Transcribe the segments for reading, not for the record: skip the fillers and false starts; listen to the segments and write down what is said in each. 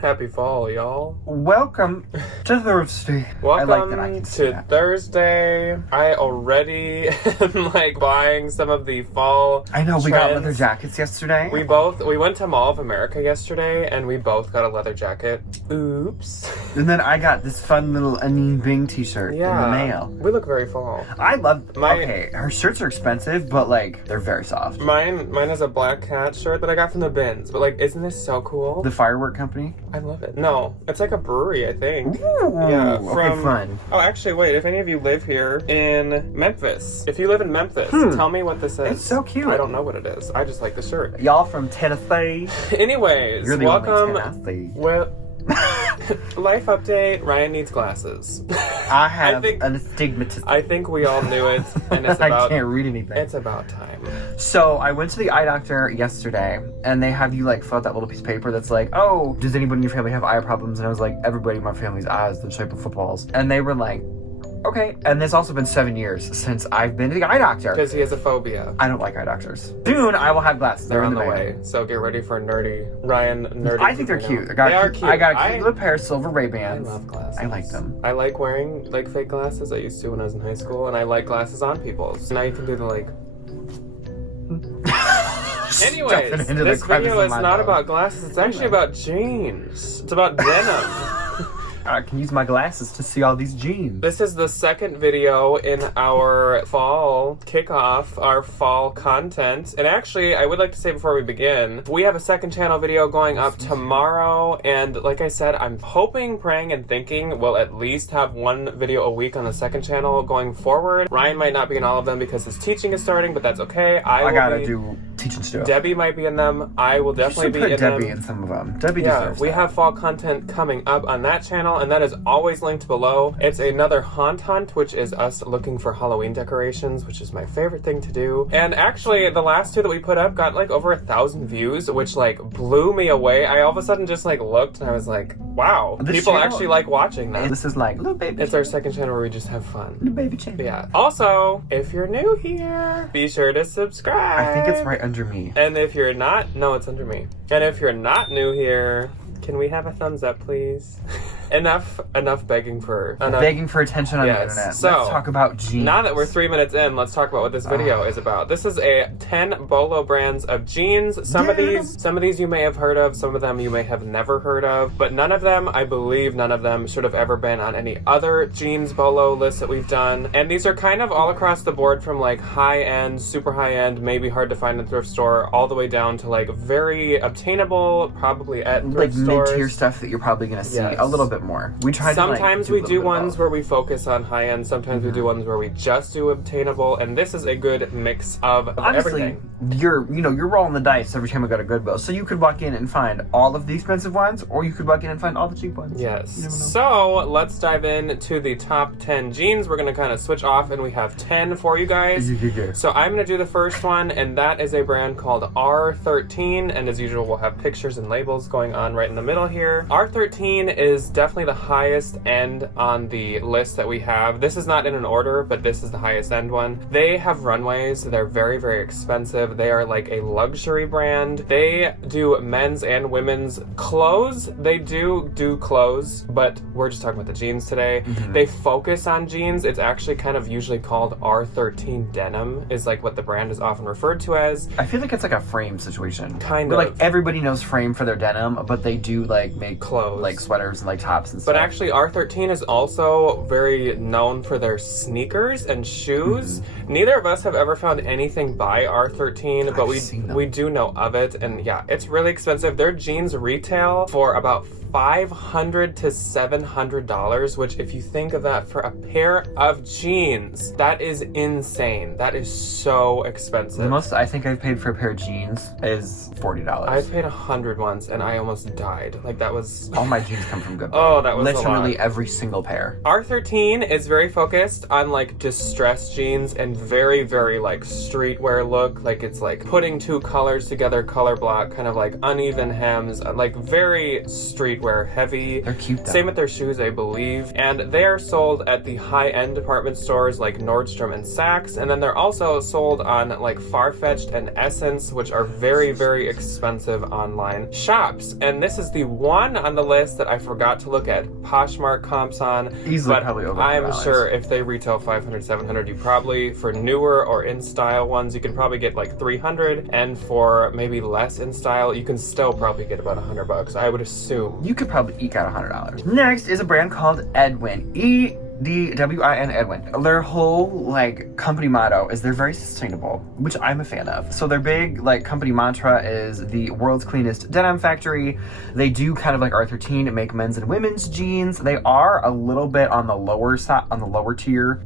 Happy fall, y'all. Welcome to Thursday. Welcome to Thursday. I already am like buying some of the fall I know, we trends. got leather jackets yesterday. We went to Mall of America yesterday and we both got a leather jacket. Oops. And then I got this fun little Anine Bing t-shirt in the mail. We look very fall. I love, okay, her shirts are expensive, but like, they're very soft. Mine is a black cat shirt that I got from the bins, but like, isn't this so cool? The firework company? I love it. No, it's like a brewery, I think. Ooh, yeah, okay, fun. Oh, actually, wait, if any of you live here in Memphis, if you live in Memphis, tell me what this is. It's so cute. I don't know what it is. I just like the shirt. Y'all from Tennessee? Anyways, You're the welcome. only Tennessee. Well, life update. Ryan needs glasses. I have an astigmatism. I think we all knew it, and it's I about. can't read anything. It's about time. So I went to the eye doctor yesterday, and they have you like fill out that little piece of paper that's like, oh, does anybody in your family have eye problems? And I was like, everybody in my family's eyes the shape of footballs. And they were like, okay. And it's also been 7 years since I've been to the eye doctor. Because he has a phobia. I don't like eye doctors. Soon I will have glasses. They're on the way. So get ready for Ryan nerdy. I think they're cute. They are cute. I got a cute little pair of silver Ray-Bans. I love glasses. I like them. I like wearing like fake glasses. I used to when I was in high school, and I like glasses on people. So now you can do the like. Anyways, this video is not about glasses. It's actually about jeans. It's about denim. I can use my glasses to see all these jeans. This is the second video in our fall kickoff, our fall content. And actually, I would like to say before we begin, we have a second channel video going up tomorrow. And like I said, I'm hoping, praying, and thinking we'll at least have one video a week on the second channel going forward. Ryan might not be in all of them because his teaching is starting, but that's okay. I gotta do teaching stuff. Debbie might be in them. I will definitely be in Debbie them. in some of them. Debbie deserves we that. have fall content coming up on that channel, and that is always linked below. It's another haunt hunt, which is us looking for Halloween decorations, which is my favorite thing to do. And actually, the last two that we put up got like over 1,000 views, which like blew me away. I all of a sudden just like looked and I was like, wow, people actually like watching that. This is like little baby. It's our second channel where we just have fun. Little baby channel. Yeah. Also, if you're new here, be sure to subscribe. I think it's right under me. And if you're not, no, it's under me. And if you're not new here, can we have a thumbs up, please? Enough begging for attention on the internet. So, let's talk about jeans. Now that we're 3 minutes in, let's talk about what this video is about. This is a 10 BOLO brands of jeans. Some of these you may have heard of, some of them you may have never heard of, but none of them, I believe none of them should have ever been on any other jeans BOLO list that we've done. And these are kind of all across the board from like high end, super high end, maybe hard to find in thrift store, all the way down to like very obtainable, probably at thrift stores. Like mid-tier stuff that you're probably gonna see a little bit more. We try sometimes to we do ones where we focus on high end, sometimes we do ones where we just do obtainable, and this is a good mix of everything. You're rolling the dice every time we go to Goodwill. So you could walk in and find all of the expensive ones, or you could walk in and find all the cheap ones. Yes. So let's dive into the top 10 jeans. We're gonna kind of switch off, and we have 10 for you guys. So I'm gonna do the first one, and that is a brand called R13, and as usual we'll have pictures and labels going on right in the middle here. R13 is definitely the highest end on the list that we have. This is not in an order, but this is the highest end one. They have runways. They're very, very expensive. They are like a luxury brand. They do men's and women's clothes. They do clothes, but we're just talking about the jeans today. They focus on jeans. It's actually kind of usually called R13 Denim is like what the brand is often referred to as. I feel like it's like a frame situation. Kind of. Like everybody knows frame for their denim, but they do like make clothes, like sweaters and like tops and stuff. But actually R13 is also very known for their sneakers and shoes. Neither of us have ever found anything by R13, but we do know of it, and yeah, it's really expensive. Their jeans retail for about $500 to $700, which if you think of that for a pair of jeans, that is insane. That is so expensive. The most I think I've paid for a pair of jeans is $40. I paid $100 once and I almost died. Like that was... All my jeans come from Goodwill. Oh, that was literally a lot. every single pair. R13 is very focused on like distressed jeans and very, very like streetwear look. Like it's like putting two colors together, color block, kind of like uneven hems, like very streetwear heavy. They're cute though. Same with their shoes, I believe. And they are sold at the high-end department stores like Nordstrom and Saks. And then they're also sold on like Farfetched and Essence, which are very, very expensive online shops. And this is the one on the list that I forgot to look at Poshmark comps on. Easily but probably over I'm $100. sure if they retail 500, 700, you probably, for newer or in-style ones, you can probably get like 300. And for maybe less in style, you can still probably get about $100, I would assume. You could probably eke out $100. Next is a brand called EDWIN. EDWIN, EDWIN. Their whole like company motto is they're very sustainable, which I'm a fan of. So their big like company mantra is the world's cleanest denim factory. They do kind of like R13 make men's and women's jeans. They are a little bit on the lower side, on the lower tier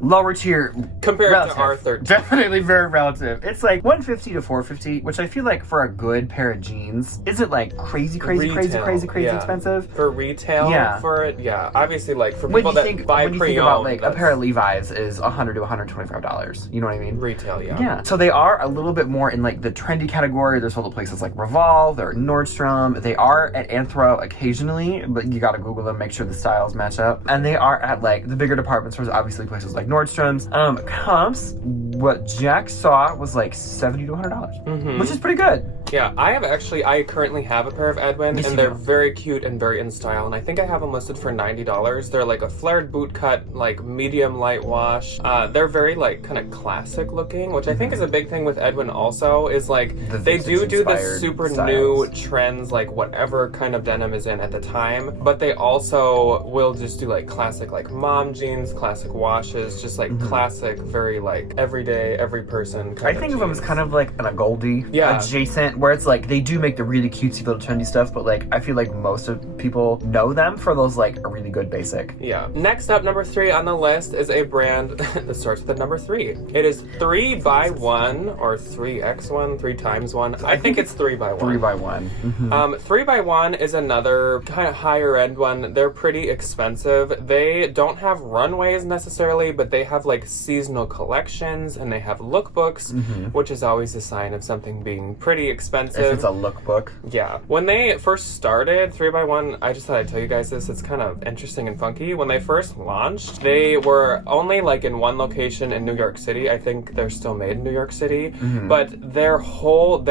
compared relative. to R13. Definitely very relative. It's like $150 to $450, which I feel like for a good pair of jeans isn't like crazy Retail, yeah. expensive. For retail, Yeah. for it, yeah. Obviously, like for When people you that think, buy when you think pre-owned, about like a that's pair of Levi's is $100 to $125. You know what I mean? retail, yeah. Yeah. So they are a little bit more in like the trendy category. They're sold at places like Revolve, they're at Nordstrom. They are at Anthro occasionally, but you gotta Google them, make sure the styles match up. And they are at like the bigger department stores, obviously places like Nordstrom's. Comps, what Jack saw was like $70 to $100, which is pretty good. Yeah, I currently have a pair of EDWIN, Yes, and you they're do. very cute and very in style, and I think I have them listed for $90. They're like a flared boot cut, like medium light wash. They're very like kind of classic looking, which I think is a big thing with EDWIN also, is like The they do the vintage-inspired super styles. new trends, like whatever kind of denim is in at the time, but they also will just do like classic like mom jeans, classic washes, just like classic, very like everyday, every person kind I think of them as kind of like a Goldie adjacent, where it's like they do make the really cutesy little trendy stuff, but like I feel like most of people know them for those like a really good basic. Yeah. Next up, number 3 on the list is a brand that starts with the number 3. It is 3x1 or 3x1, 3 times 1. I think it's 3x1. 3x1. 3x1 is another kind of higher end one. They're pretty expensive. They don't have runways necessarily, but they have like seasonal collections and they have lookbooks, which is always a sign of something being pretty expensive. If it's a lookbook. Yeah. When they first started, 3x1, I just thought I'd tell you guys this. It's kind of interesting and funky. When they first launched, they were only like in one location in New York City. I think they're still made in New York City. But their whole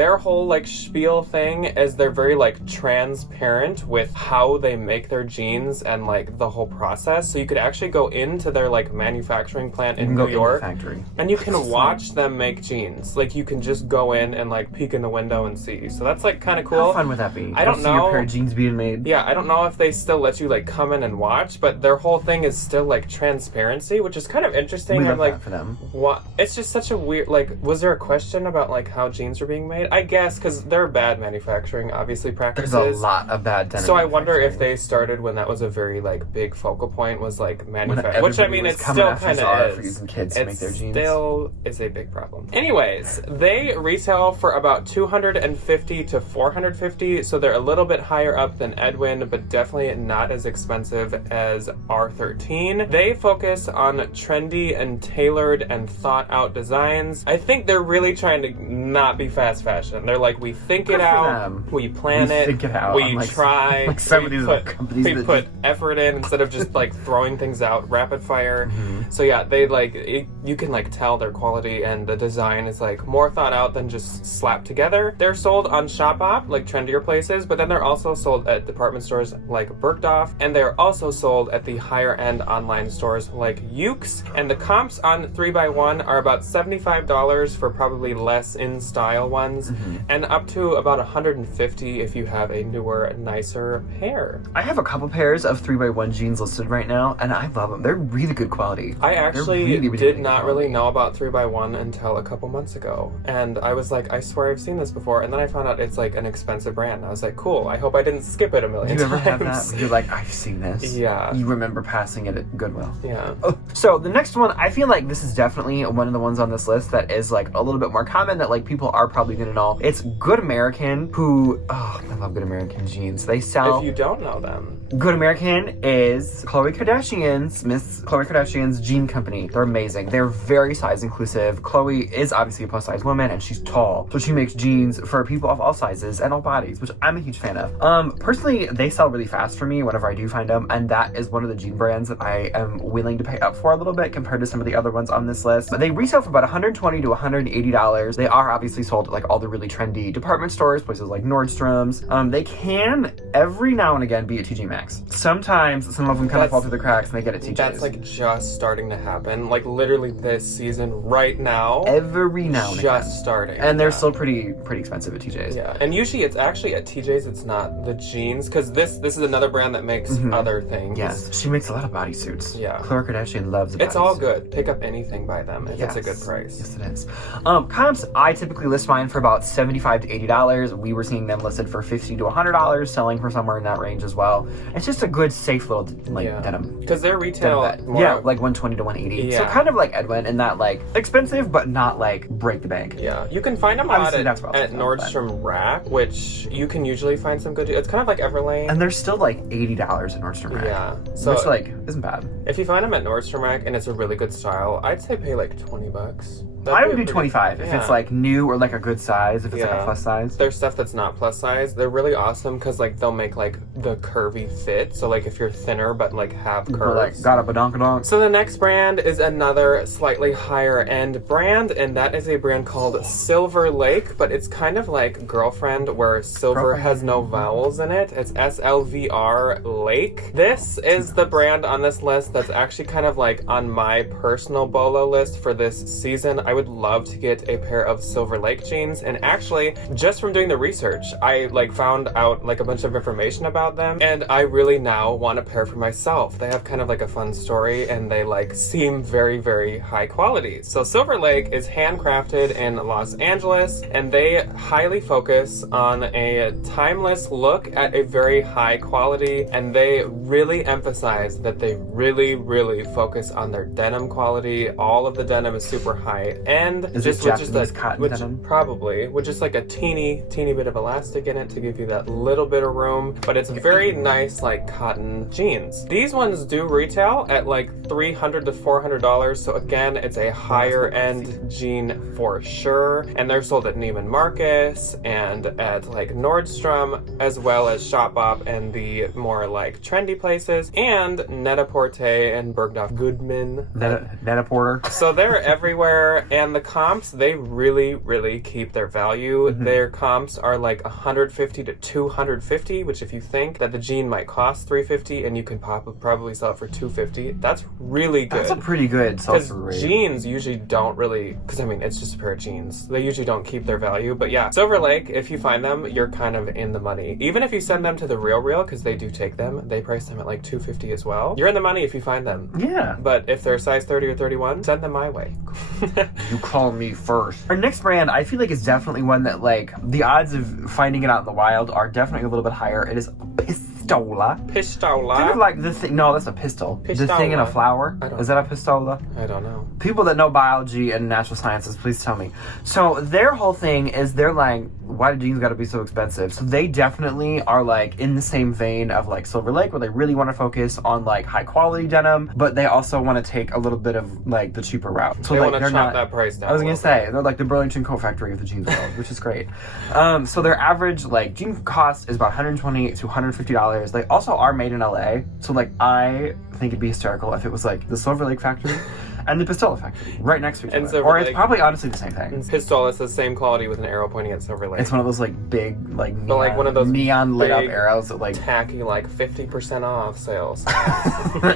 like spiel thing is they're very like transparent with how they make their jeans and like the whole process. So you could actually go into their like manufacturing plant in New York factory. and you can watch them make jeans. Like you can just go in and like peek in the window and see. So that's like kind of cool. How fun would that be? I don't See your know. pair of jeans being made. Yeah, I don't know if they still let you like come in and watch, but their whole thing is still like transparency, which is kind of interesting. We love I'm like, that for them. what? It's just such a weird. Like, was there a question about like how jeans are being made? I guess because they're bad manufacturing, obviously practices. There's a lot of bad denim. So I wonder if they started when that was a very like big focal point was like manufacturing, which I mean it still kind of for is. using kids to make their jeans. Still is a big problem. Anyways, they retail for about $250 to $450, so they're a little bit higher up than EDWIN, but definitely not as expensive as R13. They focus on trendy and tailored and thought out designs. I think they're really trying to not be fast fashion. They're like, we think Good it for out, them. we plan We it, think it out. we Unlike try, like some we of these put, other companies we that put effort in instead of just like throwing things out rapid fire. Mm-hmm. So yeah, they like you can like tell their quality and the design is like more thought out than just slapped together. They're sold on Shopbop, like trendier places, but then they're also sold at department stores like Bergdorf, and they're also sold at the higher end online stores like Ukes. And the comps on 3x1 are about $75 for probably less in style ones, and up to about $150 if you have a newer, nicer pair. I have a couple pairs of 3x1 jeans listed right now, and I love them. They're really good quality. I actually They're really did good not quality. really know about 3x1 until a couple months ago. And I was like, I swear I've seen this before. And then I found out it's like an expensive brand. I was like, cool. I hope I didn't skip it a million Do you ever times. have that? You're like, I've seen this. Yeah. You remember passing it at Goodwill. Yeah. Oh, So the next one, I feel like this is definitely one of the ones on this list that is like a little bit more common that like people are probably gonna know. It's Good American, who, oh, I love Good American jeans. They sell. If you don't know them. Good American is Khloe Kardashian's, Miss Khloe Kardashian's jean company. They're amazing. They're very size inclusive. Khloe is obviously a plus size woman and she's tall. So she makes jeans for people of all sizes and all bodies, which I'm a huge fan of. Personally, they sell really fast for me whenever I do find them. And that is one of the jean brands that I am willing to pay up for a little bit compared to some of the other ones on this list. But they retail for about $120 to $180. They are obviously sold at like all the really trendy department stores, places like Nordstrom's. They can every now and again be at TJ Maxx. Sometimes some of them kind of fall through the cracks and they get at TJ's. That's like just starting to happen. Like literally this season right now. Every now and again. Just starting. And they're still pretty expensive at TJ's. Yeah. And usually it's actually at TJ's, it's not the jeans, because this is another brand that makes other things. Yes. She makes a lot of bodysuits. Yeah. Khloe Kardashian loves a bodysuit. It's all good. Pick up anything by them if it's a good price. Yes, it is. Comps, I typically list mine for about $75 to $80. We were seeing them listed for $50 to $100, selling for somewhere in that range as well. It's just a good, safe little denim. Because their retail, like $120 to $180. Yeah. So kind of like Edwin in that like expensive, but not like break the bank. Yeah, you can find them out at Nordstrom Rack, which you can usually find some good. It's kind of like Everlane, and they're still like $80 at Nordstrom Rack. Yeah, so which like isn't bad. If you find them at Nordstrom Rack and it's a really good style, I'd say pay like $20. I would do 25 if it's like new or like a good size, if it's like a plus size. There's stuff that's not plus size. They're really awesome because like they'll make like the curvy fit. So like if you're thinner but like have curves. Like got a badonkadonk. So the next brand is another slightly higher end brand, and that is a brand called Silver Lake, but it's kind of like Girlfriend where silver has no vowels in it. It's SLVR Lake. This is the brand on this list that's actually kind of like on my personal BOLO list for this season. I would love to get a pair of Silver Lake jeans, and actually just from doing the research I like found out like a bunch of information about them, and I really now want a pair for myself. They have kind of like a fun story and they like seem very, very high quality. So Silver Lake is handcrafted in Los Angeles, and they highly focus on a timeless look at a very high quality, and they really emphasize that they really, really focus on their denim quality. All of the denim is super high end. Is it Japanese cotton denim? Probably, with just like a teeny bit of elastic in it to give you that little bit of room, but it's very nice like cotton jeans. These ones do retail at like $300 to $400, so again, it's a higher end jean for sure, and they're sold at Neiman Marcus and at like Nordstrom, as well as Shopbop and the more like trendy places, and Net-a-Porter and Bergdorf Goodman. Net-a-Porter. So they're everywhere, and the comps, they really, really keep their value. Their comps are like $150 to $250, which if you think that the jean might cost $350 and you can probably sell it for $250, that's really good. That's a pretty good sell-through rate. Jeans usually don't really, because I mean, it's just a pair of jeans. They usually don't keep their value, but yeah, Silver Lake, if you find them, you're kind of in the money. Even if you send them to the RealReal, because they do take them, they price them at like $250 as well. You're in the money if you find them. Yeah. But if they're size 30 or 31, send them my way. You call me first. Our next brand, I feel like is definitely one that like the odds of finding it out in the wild are definitely a little bit higher. It is Pistola. Pistola? Think of like this thing. No, that's a pistol. Pistola. The thing in a flower. Is that a pistola? I don't know. People that know biology and natural sciences, please tell me. So their whole thing is they're like, why do jeans gotta be so expensive? So they definitely are like in the same vein of like Silver Lake, where they really want to focus on like high quality denim, but they also want to take a little bit of like the cheaper route. So they like want to chop that price down. I was gonna say they're like the Burlington Coat Factory of the jeans world, which is great. So their average like jean cost is about $120 to $150. They also are made in LA, so like I think it'd be hysterical if it was like the Silver Lake factory and the Pistola factory right next to each other. Or it's probably honestly the same thing. Pistola is the same quality with an arrow pointing at Silver Lake. It's one of those like big like neon, but like one of those neon lit up arrows that like tacky like 50% off sales.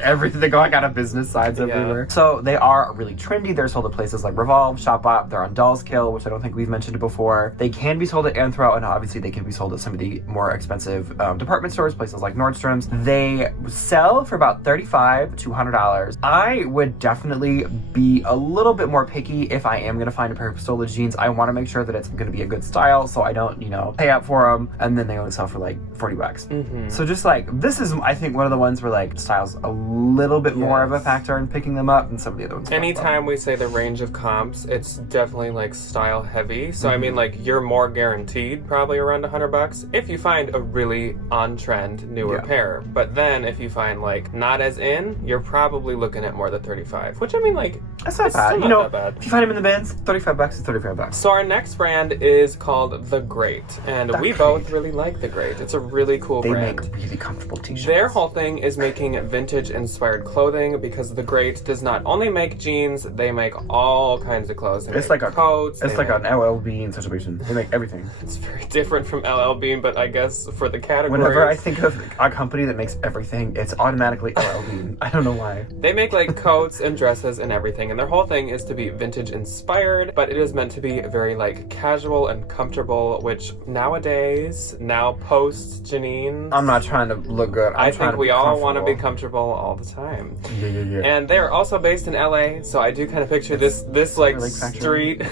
Everything, they go like out of business signs everywhere. So they are really trendy. They're sold at places like Revolve, Shopbop. They're on Dolls Kill, which I don't think we've mentioned it before. They can be sold at Anthro, and obviously they can be sold at some of the more expensive department stores, places like Nordstrom's. They sell for about $35 to $100. I would definitely typically be a little bit more picky if I am gonna find a pair of Pistola jeans. I want to make sure that it's gonna be a good style, so I don't, you know, pay up for them and then they only sell for like 40 bucks. So just like, this is, I think, one of the ones where like style's a little bit more of a factor in picking them up than some of the other ones. Anytime we say the range of comps, it's definitely like style heavy. So I mean, like, you're more guaranteed probably around 100 bucks if you find a really on trend newer pair. But then if you find like not as in, you're probably looking at more than 35, which I mean, like, that's not bad. You know, if you find them in the bins, 35 bucks is 35 bucks. So our next brand is called The Great, and we both really like The Great. It's a really cool brand. They make really comfortable t-shirts. Their whole thing is making vintage inspired clothing, because The Great does not only make jeans, they make all kinds of clothes. It's like coats. It's like an LL Bean situation. They make everything. It's very different from LL Bean, but I guess for the category. Whenever I think of a company that makes everything, it's automatically LL Bean. I don't know why. They make like coats and dresses and everything, and their whole thing is to be vintage inspired, but it is meant to be very like casual and comfortable, which nowadays, now post Janine, I'm not trying to look good. I think we all want to be comfortable all the time. Yeah. And they're also based in LA, so I do kind of picture this like street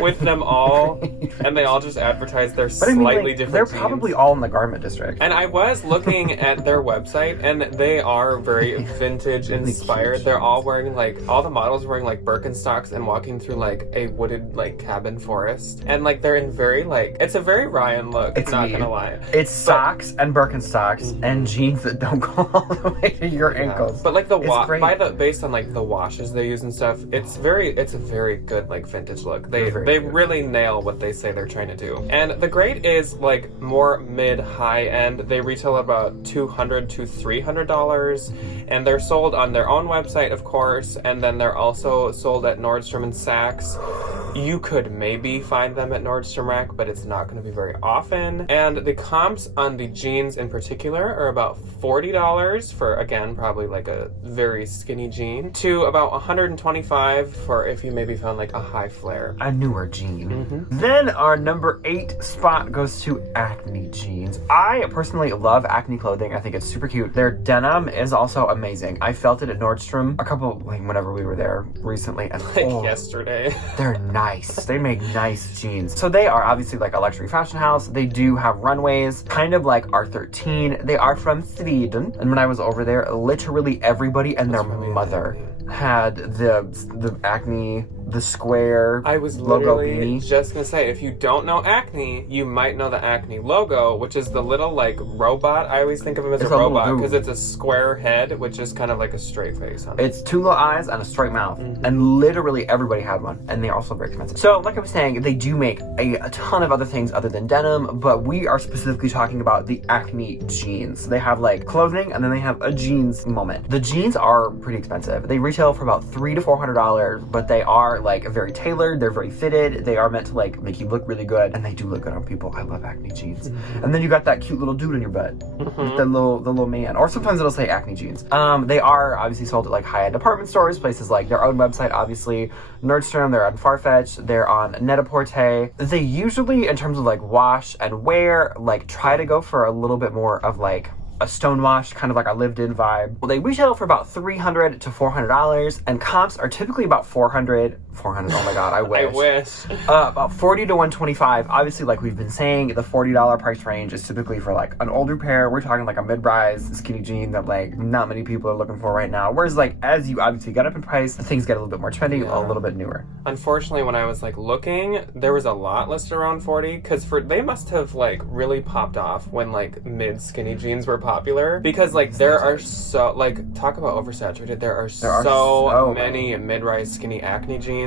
with them all, and they all just advertise their slightly different they're jeans. Probably all in the garment district. And I was looking at their website, and they are very vintage inspired. They're all wearing like, all the models are wearing like Birkenstocks and walking through like a wooded like cabin forest, and like they're in very like, it's a very Ryan look. It's not gonna lie. It's socks and Birkenstocks and jeans that don't go all the way to your ankles. But like based on like the washes they use and stuff, it's a very good like vintage look. They really nail what they say they're trying to do. And The Great is like more mid-high end. They retail about $200 to $300, and they're sold on their own website, of course, and then they're also sold at Nordstrom and Saks. You could maybe find them at Nordstrom Rack, but it's not going to be very often. And the comps on the jeans in particular are about $40 for, again, probably like a very skinny jean, to about $125 for if you maybe found like a high flare. A newer jean. Then our number 8 spot goes to Acne Jeans. I personally love Acne clothing. I think it's super cute. Their denim is also amazing. I felt it at Nordstrom a couple, like whenever we were there recently. And yesterday. They're nice. They make nice jeans. So they are obviously like a luxury fashion house. They do have runways, kind of like R13. They are from Sweden. And when I was over there, literally everybody and their mother had the Acne, the square I was logo literally beanie. just gonna say, if you don't know Acne, you might know the Acne logo, which is the little like robot. I always think of him as a robot because it's a square head, which is kind of like a straight face on it. It's 2 little eyes and a straight mouth, and literally everybody had one, and they're also very expensive. So like I was saying, they do make a ton of other things other than denim, but we are specifically talking about the Acne jeans. They have like clothing, and then they have a jeans moment. The jeans are pretty expensive. They retail for about $300 to $400, but they are like very tailored. They're very fitted. They are meant to like make you look really good, and they do look good on people. I love Acne jeans. And then you got that cute little dude in your butt, the little man, or sometimes it'll say Acne jeans. They are obviously sold at like high-end department stores, places like their own website, obviously Nordstrom. They're on Farfetch. They're on Net-a-Porter. They usually, in terms of like wash and wear, like try to go for a little bit more of like a stonewash, kind of like a lived-in vibe. Well, they retail for about $300 to $400, and comps are typically about $400. Oh my god, I wish. I wish. About $40 to $125. Obviously, like we've been saying, the $40 price range is typically for like an older pair. We're talking like a mid-rise skinny jean that like not many people are looking for right now. Whereas like as you obviously get up in price, things get a little bit more trendy, a little bit newer. Unfortunately, when I was like looking, there was a lot listed around 40, because they must have like really popped off when like mid skinny jeans were popular, because like there are so, like, talk about oversaturated, there are so many mid-rise skinny Acne jeans.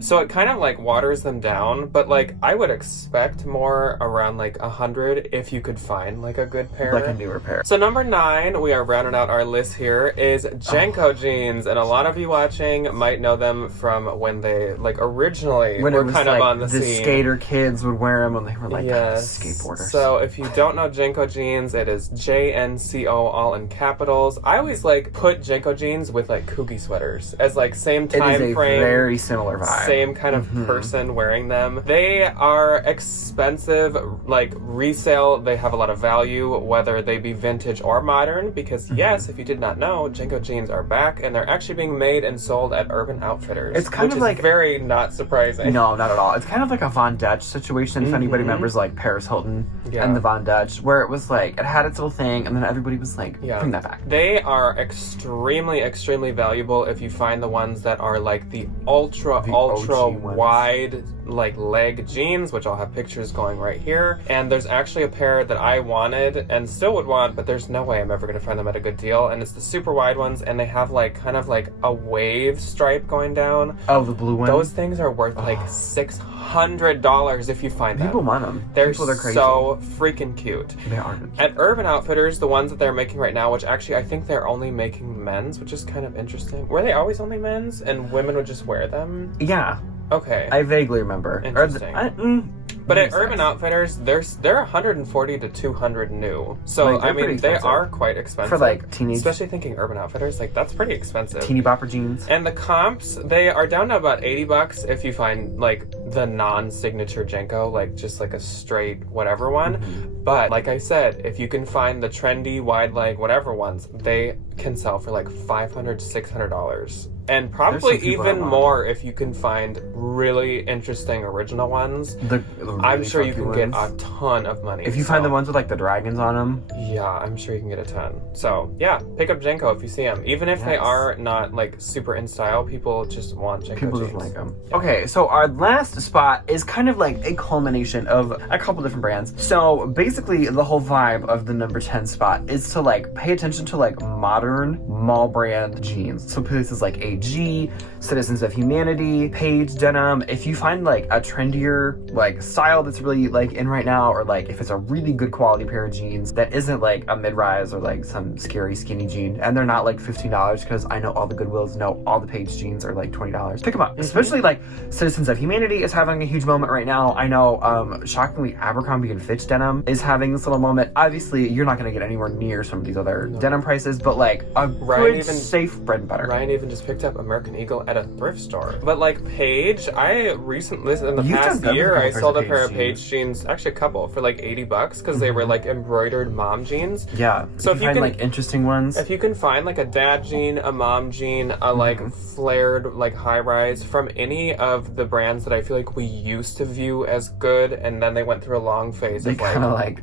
So it kind of like waters them down, but like I would expect more around like 100 if you could find like a good pair, like a newer pair. So number 9, we are rounding out our list here, is Jenko Jeans, and a lot of you watching might know them from when they like originally were kind of on the scene. The skater kids would wear them when they were like skateboarders. So if you don't know Jenko Jeans, it is JNCO, all in capitals. I always like put Jenko Jeans with like Kooky sweaters as like same time frame. Very similar vibe. same kind of person wearing them. They are expensive, like resale. They have a lot of value, whether they be vintage or modern, because yes, if you did not know, Jenko Jeans are back, and they're actually being made and sold at Urban Outfitters. It's kind which of is like very not surprising. No, not at all. It's kind of like a Von Dutch situation, if anybody remembers like Paris Hilton and the Von Dutch, where it was like, it had its little thing, and then everybody was like, bring that back. They are extremely valuable if you find the ones that are like the ultra wide like leg jeans, which I'll have pictures going right here. And there's actually a pair that I wanted and still would want, but there's no way I'm ever going to find them at a good deal. And it's the super wide ones, and they have like kind of like a wave stripe going down. Oh, the blue one? Those things are worth like $600 if you find them. People want them. They're crazy. So freaking cute. They are. At Urban Outfitters, the ones that they're making right now, which actually I think they're only making men's, which is kind of interesting. Were they always only men's and women would just wear them? Yeah. Okay. I vaguely remember. Interesting. But at Urban Outfitters, they're 140 to 200 new. So like, I mean, they are quite expensive for like teenage. Especially thinking Urban Outfitters, like that's pretty expensive. Teeny bopper jeans. And the comps, they are down to about $80 if you find like the non-signature Jenko, like just like a straight whatever one. But like I said, if you can find the trendy wide leg whatever ones, they can sell for like $500 to $600. And probably even more if you can find really interesting original ones. The really I'm sure you can get a ton of money. If you find the ones with like the dragons on them. Yeah, I'm sure you can get a ton. So yeah, pick up Jenko if you see them. Even if they are not like super in style, people just want Jenko People jeans. just like them. Okay, so our last spot is kind of like a culmination of a couple different brands. So basically the whole vibe of the number 10 spot is to like pay attention to like modern mall brand jeans. So places like AG, Citizens of Humanity, Page Denim. If you find like a trendier like style that's really like in right now, or like if it's a really good quality pair of jeans that isn't like a mid-rise or like some scary skinny jean, and they're not like $15, because I know all the Goodwills know all the Page jeans are like $20. Pick them up. Especially like Citizens of Humanity is having a huge moment right now. I know shockingly Abercrombie and Fitch denim is having this little moment. Obviously you're not going to get anywhere near some of these other denim prices, but like a good safe bread and butter. Ryan even just picked up American Eagle at a thrift store. But like Page, I recently in the past year I sold a pair of Page jeans, actually a couple, for like $80 because they were like embroidered mom jeans. Yeah. So if you find like interesting ones, if you can find like a dad jean, a mom jean, a like flared like high rise from any of the brands that I feel like we used to view as good, and then they went through a long phase they of kind of like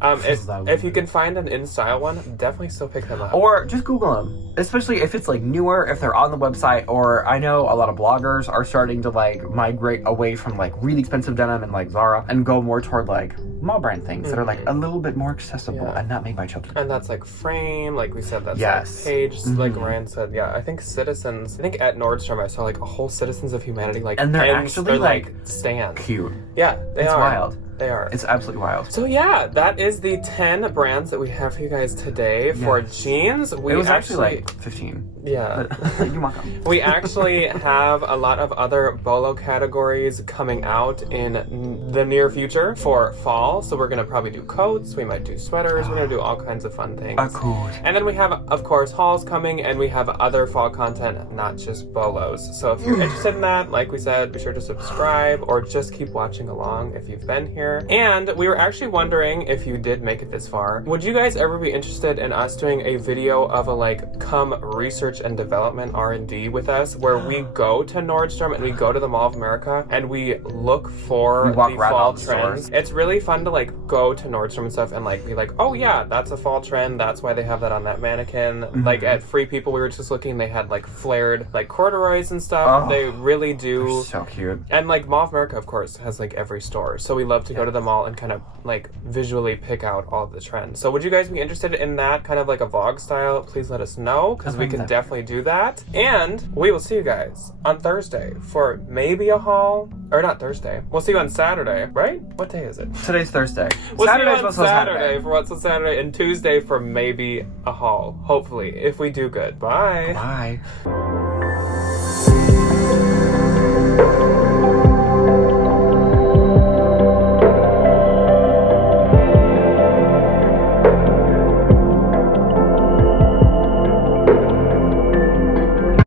if you can find an in-style one, definitely still pick them up. Or just Google them, especially if it's like newer, if they're on the website. Or I know a lot of bloggers are starting to like migrate away from like really expensive denim and like Zara and go more toward like mall brand things that are like a little bit more accessible and not made by children. And that's like Frame, like we said, that's like Page, like Rand said. Yeah, I think Citizens, I think at Nordstrom I saw like a whole Citizens of Humanity like, and they're actually like stands. Cute. Yeah, it's wild. They are. It's absolutely wild. So yeah, that is the 10 brands that we have for you guys today for jeans. It was actually like 15. Yeah. But you're welcome. We actually have a lot of other BOLO categories coming out in the near future for fall. So we're going to probably do coats. We might do sweaters. We're going to do all kinds of fun things. A coat. And then we have, of course, hauls coming, and we have other fall content, not just BOLOs. So if you're interested in that, like we said, be sure to subscribe or just keep watching along if you've been here. And we were actually wondering, if you did make it this far, would you guys ever be interested in us doing a video of a like come research and development R&D with us, where we go to Nordstrom and we go to the Mall of America and we look for the fall trends. It's really fun to like go to Nordstrom and stuff and like be like, oh yeah, that's a fall trend, that's why they have that on that mannequin. Like at Free People we were just looking, they had like flared like corduroys and stuff. They really do. So cute. And like Mall of America of course has like every store, so we love to go to the mall and kind of like visually pick out all of the trends. So would you guys be interested in that kind of like a vlog style? Please let us know, because we can definitely do that. And we will see you guys on Thursday for maybe a haul, or not Thursday. We'll see you on Saturday, right? What day is it? Today's Thursday. We'll see you on Saturday for What's on Saturday, and Tuesday for maybe a haul. Hopefully, if we do good. Bye. Bye.